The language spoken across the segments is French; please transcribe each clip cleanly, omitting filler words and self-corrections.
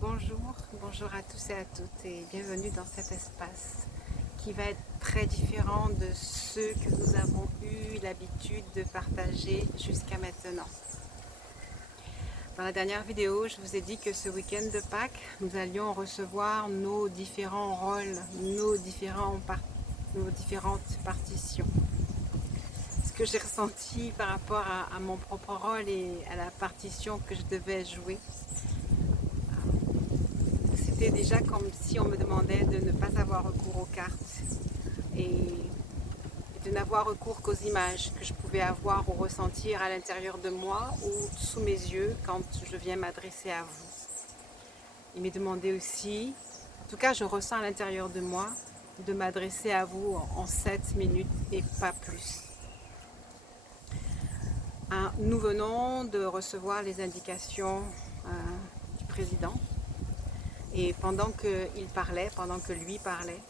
Bonjour à tous et à toutes et bienvenue dans cet espace qui va être très différent de ceux que nous avons eu l'habitude de partager jusqu'à maintenant. Dans la dernière vidéo, je vous ai dit que ce week-end de Pâques, nous allions recevoir nos différents rôles, nos différentes partitions. Ce que j'ai ressenti par rapport à mon propre rôle et à la partition que je devais jouer, c'était déjà comme si on me demandait de ne pas avoir recours aux cartes et de n'avoir recours qu'aux images que je pouvais avoir ou ressentir à l'intérieur de moi ou sous mes yeux quand je viens m'adresser à vous. Il m'est demandé aussi, en tout cas je ressens à l'intérieur de moi, de m'adresser à vous en 7 minutes et pas plus. Nous venons de recevoir les indications du président. Et pendant qu'il parlait, pendant que lui parlait,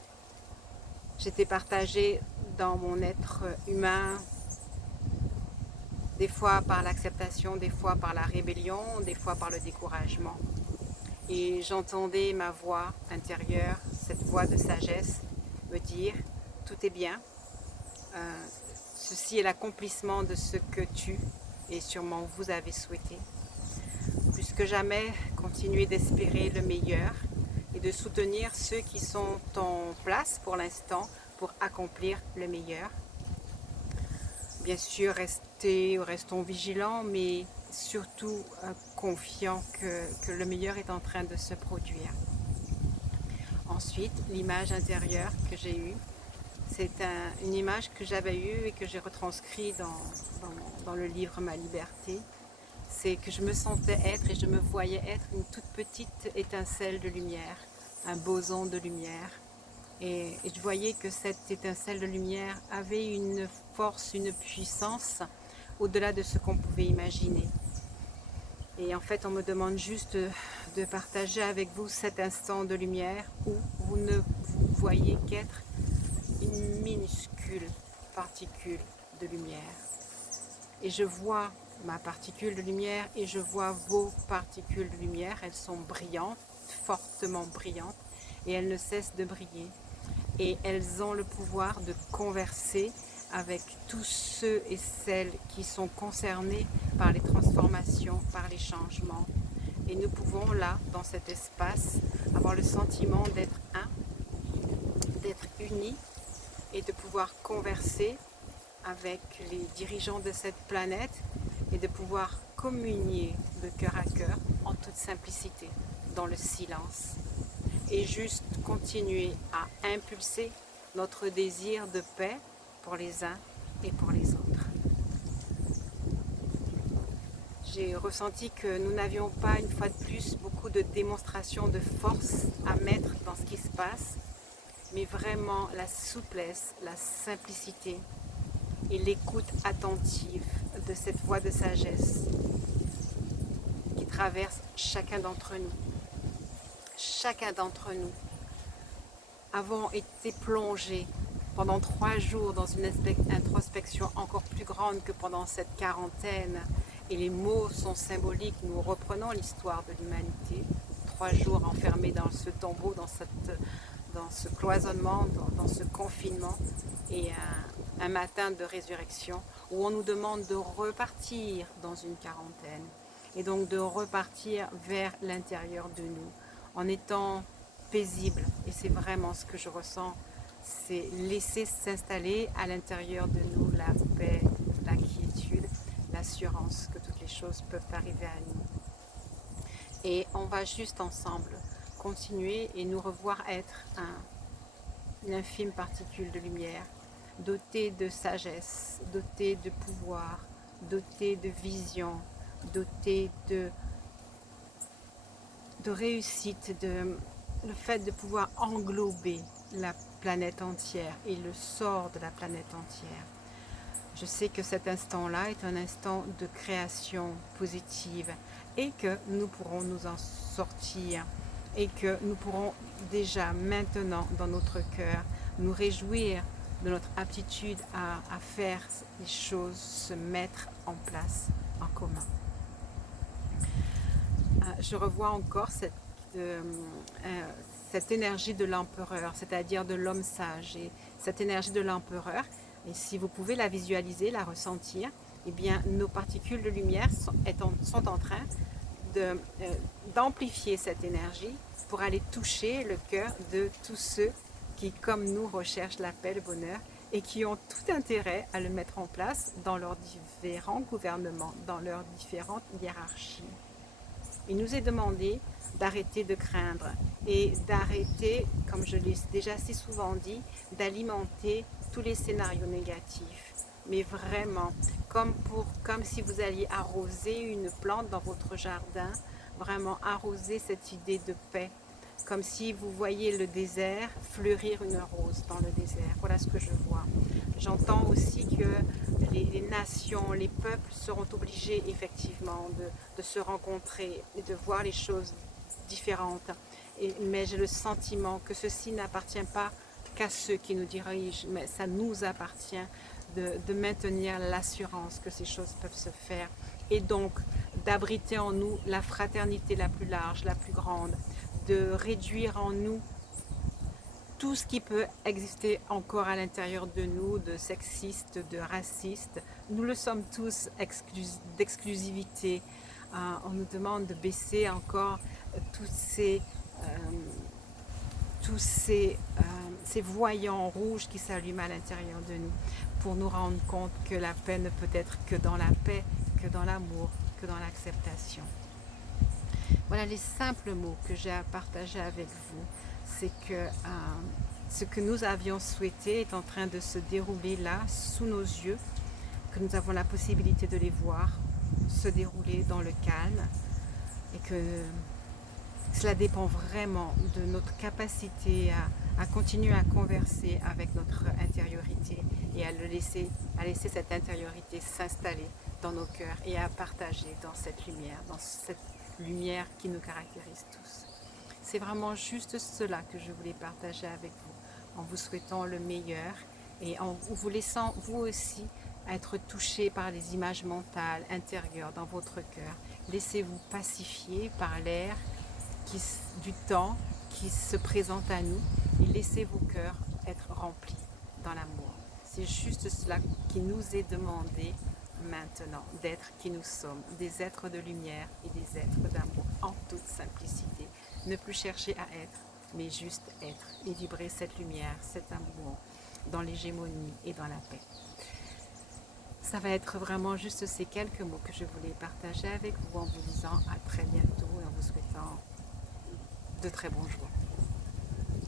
j'étais partagée dans mon être humain, des fois par l'acceptation, des fois par la rébellion, des fois par le découragement. Et j'entendais ma voix intérieure, cette voix de sagesse, me dire « Tout est bien, ceci est l'accomplissement de ce que tu et sûrement vous avez souhaité. Plus que jamais, continuez d'espérer le meilleur et de soutenir ceux qui sont en place pour l'instant pour accomplir le meilleur. Bien sûr, restons vigilants, mais surtout confiants que le meilleur est en train de se produire. » Ensuite, l'image intérieure que j'ai eue, c'est une image que j'avais eue et que j'ai retranscrite dans le livre Ma Liberté. C'est que je me sentais être et je me voyais être une toute petite étincelle de lumière, un boson de lumière. Et je voyais que cette étincelle de lumière avait une force, une puissance au-delà de ce qu'on pouvait imaginer. Et en fait, on me demande juste de partager avec vous cet instant de lumière où vous ne vous voyez qu'être une minuscule particule de lumière. Et je vois ma particule de lumière et je vois vos particules de lumière. Elles sont brillantes, fortement brillantes, et elles ne cessent de briller. Et elles ont le pouvoir de converser avec tous ceux et celles qui sont concernés par les transformations, par les changements. Et nous pouvons là, dans cet espace, avoir le sentiment d'être un, d'être unis et de pouvoir converser avec les dirigeants de cette planète et de pouvoir communier de cœur à cœur en toute simplicité, dans le silence. Et juste continuer à impulser notre désir de paix pour les uns et pour les autres. J'ai ressenti que nous n'avions pas, une fois de plus, beaucoup de démonstrations de force à mettre dans ce qui se passe, mais vraiment la souplesse, la simplicité et l'écoute attentive de cette voix de sagesse qui traverse chacun d'entre nous. Chacun d'entre nous avons été plongés pendant 3 jours dans une introspection encore plus grande que pendant cette quarantaine. Et les mots sont symboliques, nous reprenons l'histoire de l'humanité. 3 jours enfermés dans ce tombeau, dans ce cloisonnement, dans ce confinement, et un matin de résurrection où on nous demande de repartir dans une quarantaine et donc de repartir vers l'intérieur de nous en étant paisible. Et c'est vraiment ce que je ressens, c'est laisser s'installer à l'intérieur de nous la paix, la quiétude, l'assurance que toutes les choses peuvent arriver à nous. Et on va juste ensemble continuer et nous revoir être une infime particule de lumière, dotée de sagesse, dotée de pouvoir, dotée de vision, dotée de réussite, le fait de pouvoir englober la planète entière et le sort de la planète entière. Je sais que cet instant-là est un instant de création positive et que nous pourrons nous en sortir et que nous pourrons déjà maintenant dans notre cœur nous réjouir de notre aptitude à faire les choses se mettre en place en commun. Je revois encore cette cette énergie de l'empereur, c'est-à-dire de l'homme sage, et cette énergie de l'empereur. Et si vous pouvez la visualiser, la ressentir, eh bien, nos particules de lumière sont en train d'amplifier cette énergie pour aller toucher le cœur de tous ceux qui, comme nous, recherchent la paix, le bonheur et qui ont tout intérêt à le mettre en place dans leurs différents gouvernements, dans leurs différentes hiérarchies. Il nous est demandé d'arrêter de craindre et d'arrêter, comme je l'ai déjà si souvent dit, d'alimenter tous les scénarios négatifs. Mais vraiment, comme si vous alliez arroser une plante dans votre jardin, vraiment arroser cette idée de paix, comme si vous voyez le désert fleurir une rose dans le désert. Voilà ce que je vois. J'entends aussi que les nations, les peuples seront obligés effectivement de se rencontrer et de voir les choses différentes. Mais j'ai le sentiment que ceci n'appartient pas qu'à ceux qui nous dirigent, mais ça nous appartient de maintenir l'assurance que ces choses peuvent se faire et donc d'abriter en nous la fraternité la plus large, la plus grande, de réduire en nous tout ce qui peut exister encore à l'intérieur de nous, de sexistes, de racistes. Nous le sommes tous d'exclusivité. On nous demande de baisser encore ces voyants rouges qui s'allument à l'intérieur de nous pour nous rendre compte que la paix ne peut être que dans la paix, que dans l'amour, que dans l'acceptation. Voilà les simples mots que j'ai à partager avec vous. C'est que ce que nous avions souhaité est en train de se dérouler là, sous nos yeux, que nous avons la possibilité de les voir se dérouler dans le calme et que cela dépend vraiment de notre capacité à continuer à converser avec notre intériorité et à laisser cette intériorité s'installer dans nos cœurs et à partager dans cette lumière qui nous caractérise tous. C'est vraiment juste cela que je voulais partager avec vous, en vous souhaitant le meilleur et en vous laissant vous aussi être touché par les images mentales intérieures dans votre cœur. Laissez-vous pacifier par l'air du temps qui se présente à nous et laissez vos cœurs être remplis dans l'amour. C'est juste cela qui nous est demandé maintenant, d'être qui nous sommes, des êtres de lumière et des êtres d'amour en toute simplicité. Ne plus chercher à être, mais juste être et vibrer cette lumière, cet amour dans l'hégémonie et dans la paix. Ça va être vraiment juste ces quelques mots que je voulais partager avec vous en vous disant à très bientôt et en vous souhaitant de très bons jours.